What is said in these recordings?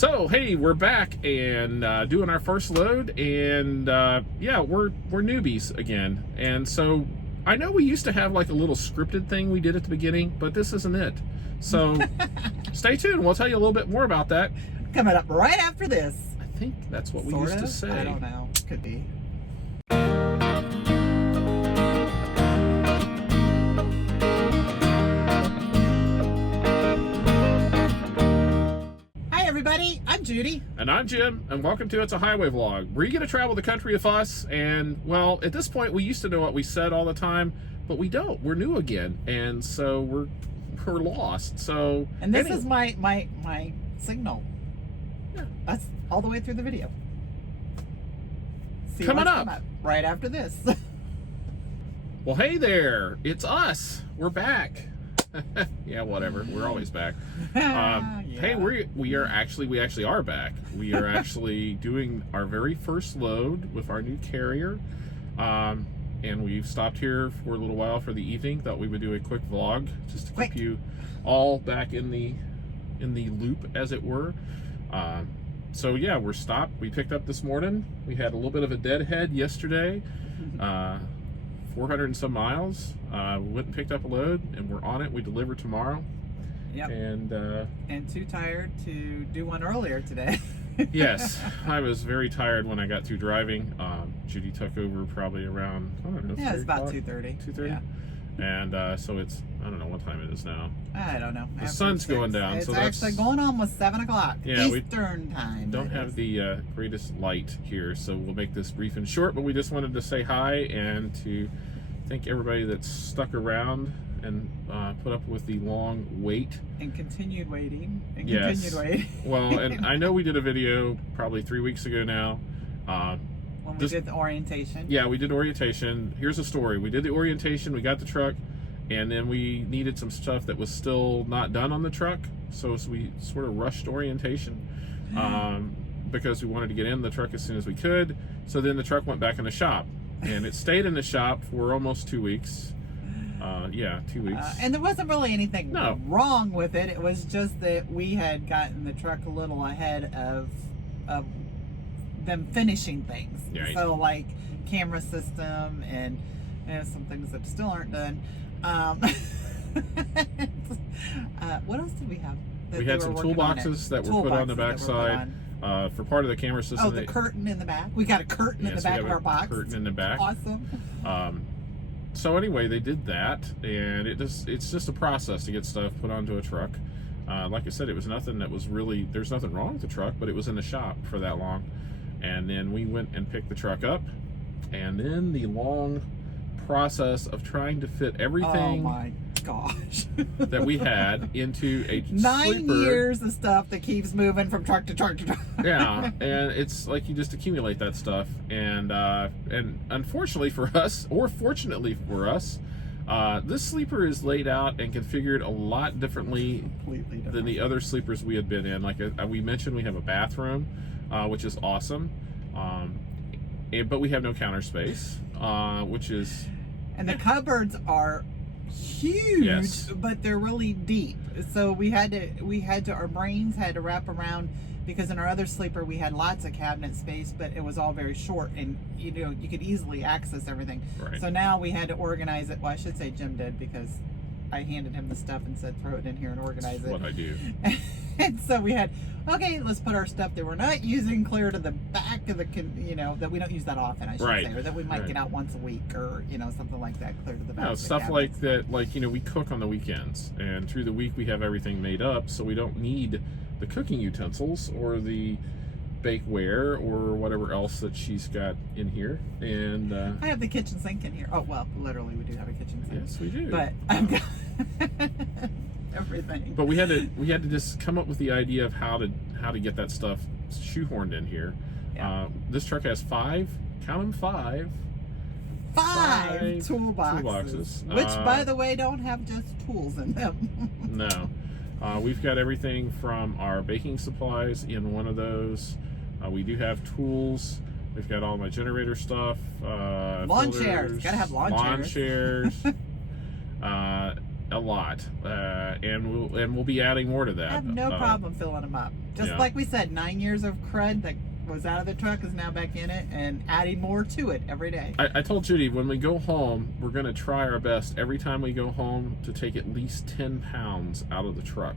So hey, we're back and doing our first load, and yeah, we're newbies again. And so I know we used to have like a little scripted thing we did at the beginning, but this isn't it. So stay tuned. We'll tell you a little bit more about that. Coming up right after this. I think that's what we Sort used of? to say. I don't know. Could be. Everybody, I'm Judy. And I'm Jim, and welcome to It's a Highway Vlog, where you get to travel the country with us. And, well, at this point, we used to know what we said all the time, but we don't. We're new again, and so we're lost. So, and this is my signal. Yeah. That's all the way through the video. See coming up right after this. Well, hey there, it's us. We're back. Yeah, whatever. We're always back. Yeah. Hey, we actually are back. We are actually doing our very first load with our new carrier, and we've stopped here for a little while for the evening. Thought we would do a quick vlog just to keep you all back in the loop, as it were. So yeah, we're stopped. We picked up this morning. We had a little bit of a deadhead yesterday. 400 and some miles. We went and picked up a load, and we're on it. We deliver tomorrow. Yep. And too tired to do one earlier today. Yes, I was very tired when I got through driving. Judy took over probably around, I don't know. Yeah, it's about 2:30. 2:30. Yeah. And so it's, I don't know what time it is now. I don't know. The sun's going down. It's so actually going on with 7 o'clock. Yeah, Eastern time. Don't have the greatest light here, so we'll make this brief and short, but we just wanted to say hi and to thank everybody that's stuck around and put up with the long wait. And continued waiting. And yes. Continued waiting. Well, and I know we did a video probably 3 weeks ago now. When we did the orientation. Yeah, we did orientation. Here's the story. We did the orientation, we got the truck, and then we needed some stuff that was still not done on the truck. So we sort of rushed orientation because we wanted to get in the truck as soon as we could. So then the truck went back in the shop, and it stayed in the shop for almost 2 weeks. Yeah, 2 weeks. And there wasn't really anything wrong with it. It was just that we had gotten the truck a little ahead of them finishing things. Right. So like camera system and some things that still aren't done. What else did we have? We had some toolboxes that were put on the back side. For part of the camera system. Oh, the curtain in the back. We got a curtain in the back of our box. Curtain in the back. Awesome. So anyway, they did that, and it's just a process to get stuff put onto a truck. Like I said, it was nothing that was really, there's nothing wrong with the truck, but it was in the shop for that long. And then we went and picked the truck up, and then the long process of trying to fit everything. Oh my gosh. That we had into a 9 sleeper. years of stuff that keeps moving from truck to truck to truck. Yeah, and it's like you just accumulate that stuff, and unfortunately for us, or fortunately for us, this sleeper is laid out and configured a lot differently than the other sleepers we had been in. Like we mentioned, we have a bathroom, which is awesome, but we have no counter space, which is... And the cupboards are huge, yes, but they're really deep. So our brains had to wrap around, because in our other sleeper we had lots of cabinet space, but it was all very short, and you could easily access everything. Right. So now we had to organize it. Well, I should say Jim did, because I handed him the stuff and said throw it in here and organize it. What I do. And so we had, okay, let's put our stuff that we're not using clear to the back of the, that we don't use that often, I should say, or that we might get out once a week, or something like that, clear to the back. No, stuff like that, like we cook on the weekends, and through the week we have everything made up, so we don't need the cooking utensils or the bakeware or whatever else that she's got in here. And I have the kitchen sink in here. Oh, well, literally we do have a kitchen sink. Yes, we do. But I've got everything. But we had to just come up with the idea of how to get that stuff shoehorned in here. Yeah. This truck has five toolboxes, which by the way don't have just tools in them. No. We've got everything from our baking supplies in one of those. We do have tools. We've got all my generator stuff. Lawn chairs. Gotta have lawn chairs. a lot, and we'll be adding more to that. I have no problem filling them up. Just yeah. like we said, 9 years of crud that was out of the truck is now back in it, and adding more to it every day. I told Judy when we go home, we're going to try our best every time we go home to take at least 10 pounds out of the truck.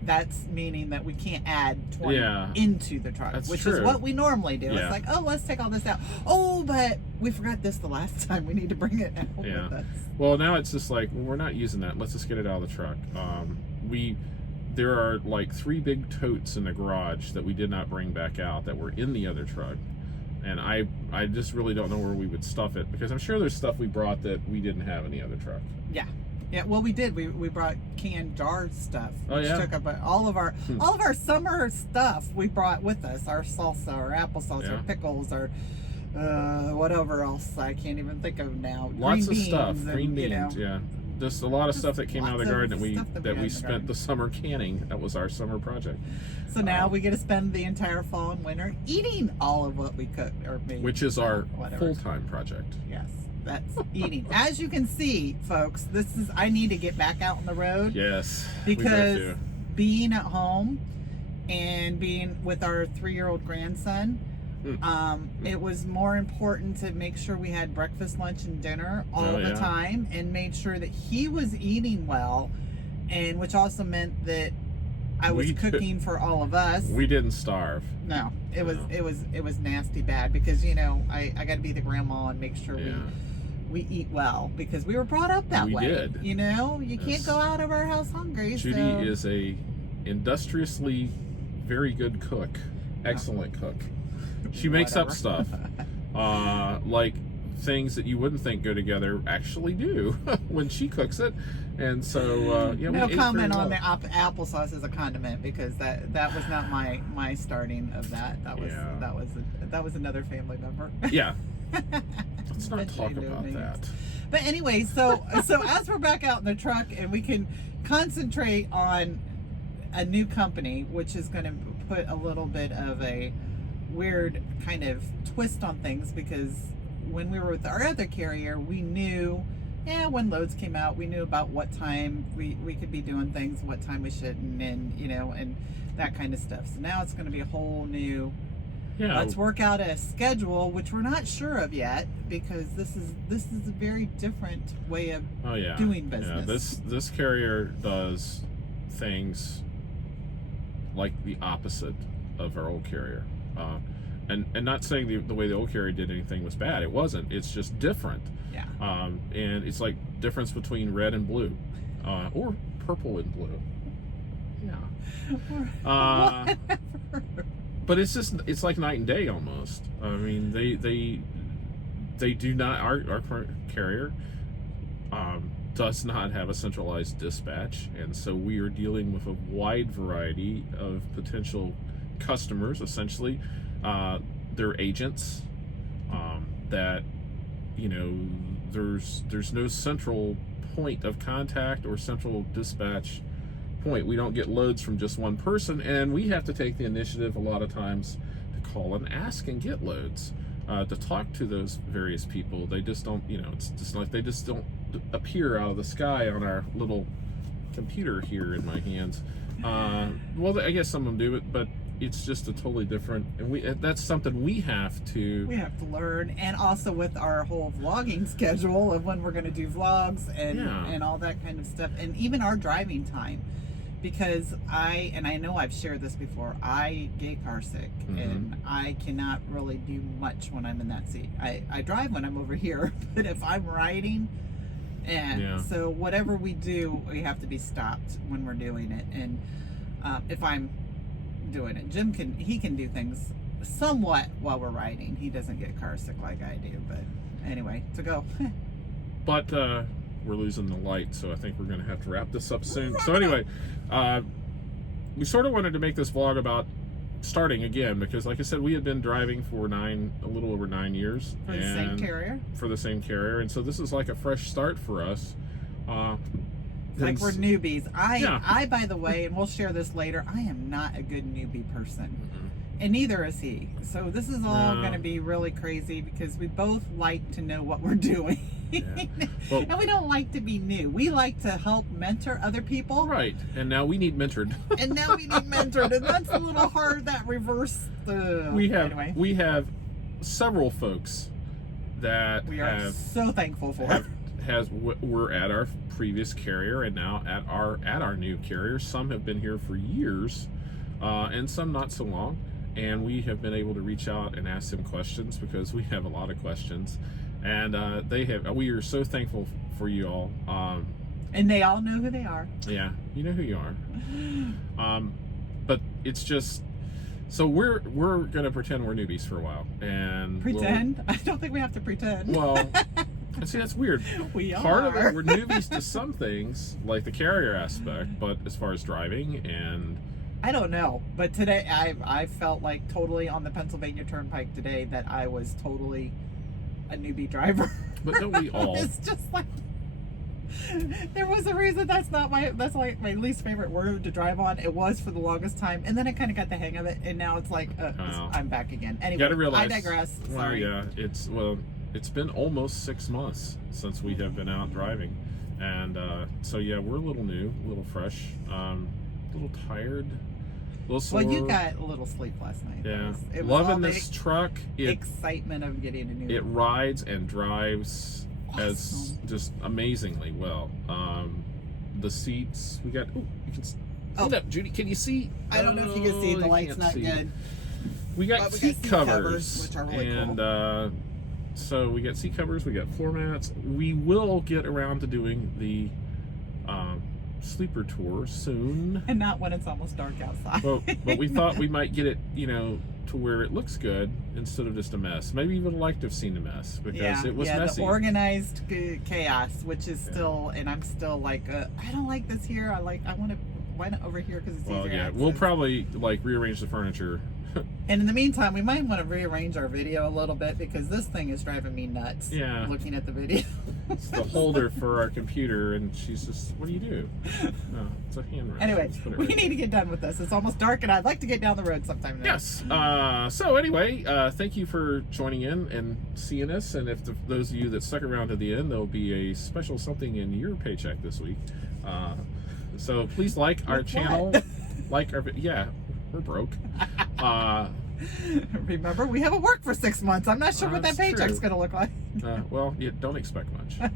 That's meaning that we can't add 20 Yeah. into the truck, That's which true. is what we normally do. Yeah. It's like, oh, let's take all this out. Oh, but we forgot this the last time. We need to bring it out with us. Well, now it's just like, well, we're not using that. Let's just get it out of the truck. There are like 3 big totes in the garage that we did not bring back out that were in the other truck. And I just really don't know where we would stuff it, because I'm sure there's stuff we brought that we didn't have in the other truck. Yeah. Yeah, well, we did. We brought canned jar stuff, which took up all of our summer stuff. We brought with us our salsa, our applesauce, our pickles, our whatever else I can't even think of now. Lots green of stuff, beans green beans, yeah. Just a lot of stuff that came out of the garden that we spent the summer canning. That was our summer project. So now we get to spend the entire fall and winter eating all of what we cooked or made, which is our full-time project. Yes. That's eating. As you can see, folks, I need to get back out on the road. Yes. Because being at home and being with our 3-year-old grandson, it was more important to make sure we had breakfast, lunch, and dinner all the time, and made sure that he was eating well, and which also meant that I was cooking for all of us. We didn't starve. No, it was nasty bad, because I got to be the grandma and make sure we eat well, because we were brought up that way. We did. You can't go out of our house hungry. Judy is a industriously very good cook, excellent cook. She makes up stuff, like things that you wouldn't think go together actually do when she cooks it. And so no comment on the applesauce as a condiment, because that was not my starting of that. That was another family member. Yeah. Let's not talk about that. But anyway, so as we're back out in the truck and we can concentrate on a new company, which is going to put a little bit of a weird kind of twist on things, because when we were with our other carrier, we knew when loads came out, we knew about what time we could be doing things, what time we shouldn't, and that kind of stuff. So now it's going to be a whole new let's work out a schedule, which we're not sure of yet, because this is a very different way of doing business. Yeah, this carrier does things like the opposite of our old carrier. And not saying the way the old carrier did anything was bad. It wasn't. It's just different. Yeah. And it's like difference between red and blue, or purple and blue. Yeah. But it's like night and day almost. I mean, they do not. Our current carrier does not have a centralized dispatch, and so we are dealing with a wide variety of potential customers, essentially. They're agents that there's no central point of contact or central dispatch point. We don't get loads from just one person, and we have to take the initiative a lot of times to call and ask and get loads, to talk to those various people. They just don't, it's just like they just don't appear out of the sky on our little computer here in my hands. Well, I guess some of them do it, but it's just a totally different, and that's something we have to learn. And also with our whole vlogging schedule of when we're going to do vlogs and all that kind of stuff, and even our driving time, because I know I've shared this before, I get car sick, and I cannot really do much when I'm in that seat. I drive when I'm over here, but if I'm riding, so whatever we do, we have to be stopped when we're doing it. And if I'm doing it, Jim can do things somewhat while we're riding. He doesn't get car sick like I do, but anyway, to go. But we're losing the light, so I think we're going to have to wrap this up soon. So anyway, we sort of wanted to make this vlog about starting again, because like I said, we had been driving for a little over 9 years for the same carrier. And so this is like a fresh start for us. Like we're newbies. Yeah. I, by the way, and we'll share this later, I am not a good newbie person. Mhm. And neither is he. So this is all No. going to be really crazy because we both like to know what we're doing. Yeah. Well, And we don't like to be new. We like to help mentor other people. right. And now we need mentored. And now we need mentored. And that's a little hard, that reverse. we have Anyway, we have several folks that we are have so thankful for. were at our previous carrier and now at our new carrier. Some have been here for years, and some not so long. And we have been able to reach out and ask them questions because we have a lot of questions, and we are so thankful for you all. And they all know who they are. Yeah, you know who you are. But it's just, so we're gonna pretend we're newbies for a while, and Pretend? I don't think we have to pretend. Well, see, that's weird. We are. Part of it, we're newbies to some things, like the carrier aspect, but as far as driving and I don't know, but today I felt like totally on the Pennsylvania Turnpike today that I was totally a newbie driver. but don't we all? It's just like there was a reason that's like my least favorite road to drive on. It was for the longest time, and then I kind of got the hang of it, and now it's like I'm back again. Anyway, You gotta realize, I digress. Well, Sorry. yeah, it's been almost 6 months since we have been out driving, and so yeah, we're a little new, a little fresh, a little tired, a little sore. Well, you got a little sleep last night. Yeah, It was all loving the this truck. excitement of getting a new. It rides and drives as Awesome. just amazingly well. The seats we got. Oh, you can. Hold up, Judy. Can you see? I don't know if you can see. The you light's can't not see. good. We got But seat covers, which are really and cool. so we got seat covers. We got floor mats. We will get around to doing the sleeper tour soon. And not when it's almost dark outside. But we thought we might get it, to where it looks good instead of just a mess. Maybe you would have liked to have seen the mess because it was messy. The organized chaos, which is still, and I'm still like, I don't like this here. I want to, why not over here because it's Well, easier yeah, access. we'll probably rearrange the furniture. And in the meantime, we might want to rearrange our video a little bit because this thing is driving me nuts. Yeah. Looking at the video. It's the holder for our computer, and she's just, what do you do? Oh, it's a hand rest. Anyway, Let's put it we right need to get done with this. It's almost dark, and I'd like to get down the road sometime. Now. Yes. So anyway, thank you for joining in and seeing us. And if those of you that stuck around to the end, there'll be a special something in your paycheck this week. So please like our channel. Like our we're broke. Remember, we haven't worked for 6 months. I'm not sure what that That's paycheck's true. going to look like. Well, you don't expect much.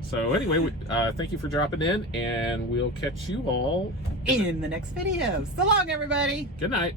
So anyway, thank you for dropping in, and we'll catch you all In the next video. So long, everybody. Good night.